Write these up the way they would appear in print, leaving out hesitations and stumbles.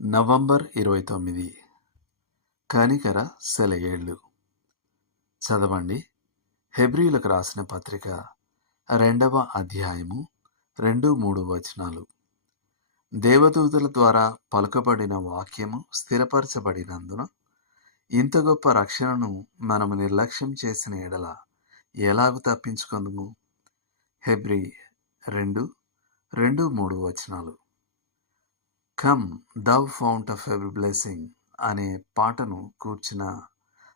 November 29 కనికర సెలయేళ్ళు. చదవండి. హెబ్రీయులకు రాసిన పత్రిక 2వ అధ్యాయము 2-3 వచనాలు. దేవదూతల ద్వారా పలుకబడిన వాక్యము స్థిరపరచబడినందున ఇంత గొప్ప రక్షణను మనము నిర్లక్ష్యం చేసిన ఎడల ఎలాగు తప్పించుకొందుము? హెబ్రీ 2:2-3 వచనాలు. Come thou fount of every blessing అనే పాటను కూర్చిన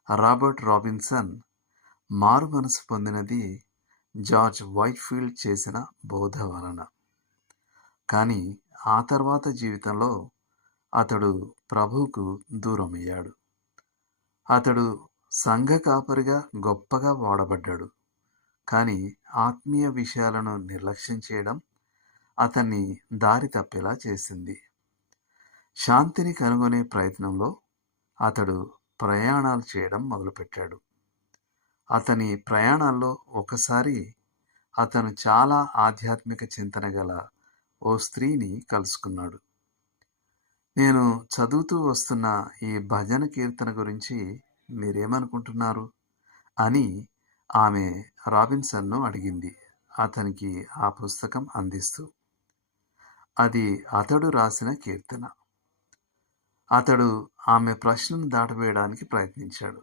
రాబర్ట్ రాబిన్సన్ మారు మనసు పొందినది జార్జ్ వైట్ఫీల్డ్ చేసిన బోధ వలన. కానీ ఆ తర్వాత జీవితంలో అతడు ప్రభువుకు దూరమయ్యాడు. అతడు సంఘ కాపరిగా గొప్పగా వాడబడ్డాడు. కానీ ఆత్మీయ విషయాలను నిర్లక్ష్యం చేయడం అతన్ని దారి తప్పేలా చేసింది. శాంతిని కనుగొనే ప్రయత్నంలో అతడు ప్రయాణాలు చేయడం మొదలుపెట్టాడు. అతని ప్రయాణాల్లో ఒకసారి అతను చాలా ఆధ్యాత్మిక చింతన గల ఓ స్త్రీని కలుసుకున్నాడు. నేను చదువుతూ వస్తున్న ఈ భజన కీర్తన గురించి మీరేమనుకుంటున్నారు అని ఆమె రాబిన్సన్ను అడిగింది, అతనికి ఆ పుస్తకం అందిస్తూ. అది అతడు రాసిన కీర్తన. అతడు ఆమె ప్రశ్నను దాటవేయడానికి ప్రయత్నించాడు.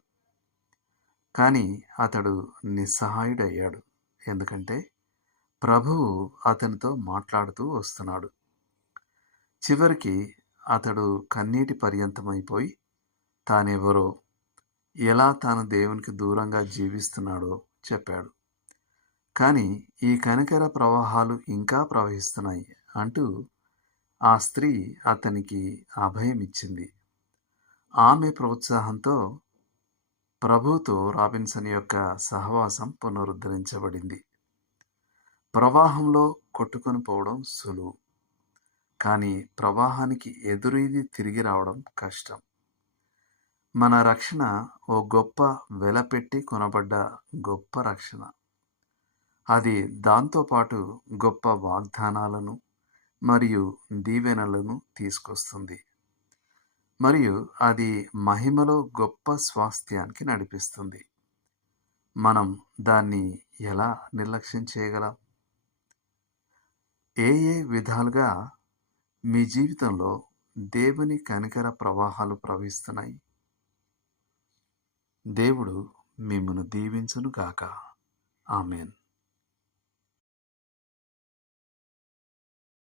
కానీ అతడు నిస్సహాయుడయ్యాడు. ఎందుకంటే ప్రభువు అతనితో మాట్లాడుతూ వస్తున్నాడు. చివరికి అతడు కన్నీటి పర్యంతమైపోయి తానెవరో, ఎలా తాను దేవునికి దూరంగా జీవిస్తున్నాడో చెప్పాడు. కానీ ఈ కనికర ప్రవాహాలు ఇంకా ప్రవహిస్తున్నాయి అంటూ ఆ స్త్రీ అతనికి అభయమిచ్చింది. ఆమె ప్రోత్సాహంతో ప్రభువుతో రాబిన్సన్ యొక్క సహవాసం పునరుద్ధరించబడింది. ప్రవాహంలో కొట్టుకొని పోవడం సులువు, కానీ ప్రవాహానికి ఎదురీది తిరిగి రావడం కష్టం. మన రక్షణ ఓ గొప్ప వెలపెట్టి కొనబడ్డ గొప్ప రక్షణ. అది దాంతోపాటు గొప్ప వాగ్దానాలను మరియు దీవెనలను తీసుకొస్తుంది. మరియు అది మహిమలో గొప్ప స్వాస్థ్యానికి నడిపిస్తుంది. మనం దాన్ని ఎలా నిర్లక్ష్యం చేయగలం? ఏ విధాలుగా మీ జీవితంలో దేవుని కనికర ప్రవాహాలు ప్రవహిస్తున్నాయి? దేవుడు మిమ్మును దీవించును గాక. ఆమేన్.